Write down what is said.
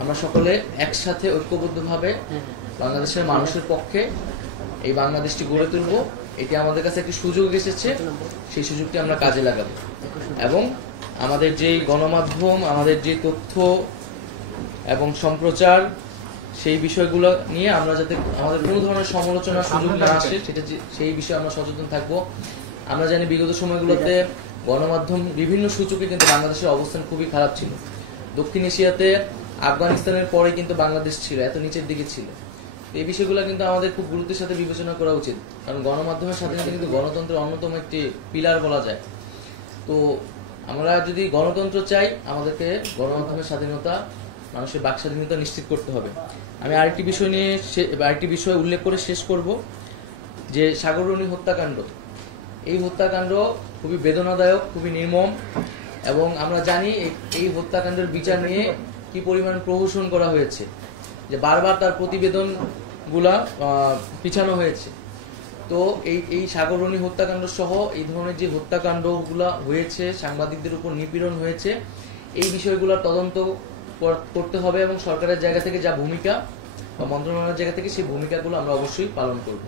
আমরা সকলে একসাথে ঐক্যবদ্ধভাবে বাংলাদেশের মানুষের পক্ষে এই বাংলাদেশটি গড়ে তুলব। এটি আমাদের কাছে একটি সুযোগ এসেছে, সেই সুযোগটি আমরা কাজে লাগাবো এবং আমাদের যে গণমাধ্যম, আমাদের যে তথ্য এবং সম্প্রচার, সেই বিষয়গুলো নিয়ে আমরা যাতে আমাদের কোনো ধরনের সমালোচনার সুযোগ না আসে সেই বিষয়ে আমরা সচেতন থাকবো। আমরা জানি বিগত সময়গুলোতে গণমাধ্যম বিভিন্ন সূচকে কিন্তু বাংলাদেশের অবস্থান খুবই খারাপ ছিল। দক্ষিণ এশিয়াতে আফগানিস্তানের পরে কিন্তু বাংলাদেশ ছিল, এত নিচের দিকে ছিল। এই বিষয়গুলো কিন্তু আমাদের খুব গুরুত্বের সাথে বিবেচনা করা উচিত, কারণ গণমাধ্যমের স্বাধীনতা কিন্তু গণতন্ত্রের অন্যতম একটি পিলার বলা যায়। তো আমরা যদি গণতন্ত্র চাই, আমাদেরকে গণমাধ্যমের স্বাধীনতা, মানুষের বাক স্বাধীনতা নিশ্চিত করতে হবে। আমি আরেকটি বিষয় উল্লেখ করে শেষ করব, যে সাগররণী হত্যাকাণ্ড, এই হত্যাকাণ্ড খুবই বেদনাদায়ক, খুবই নির্মম, এবং আমরা জানি এই হত্যাকাণ্ডের বিচার নিয়ে কি পরিমাণ প্রহসন করা হয়েছে, যে বারবার তার প্রতিবেদনগুলা পিছানো হয়েছে। তো এই সাগররণী হত্যাকাণ্ড সহ এই ধরনের যে হত্যাকাণ্ডগুলা হয়েছে, সাংবাদিকদের উপর নিপীড়ন হয়েছে, এই বিষয়গুলোর তদন্ত করতে হবে এবং সরকারের জায়গা থেকে যা ভূমিকা বা মন্ত্রণালয়ের জায়গা থেকে সেই ভূমিকাগুলো আমরা অবশ্যই পালন করব।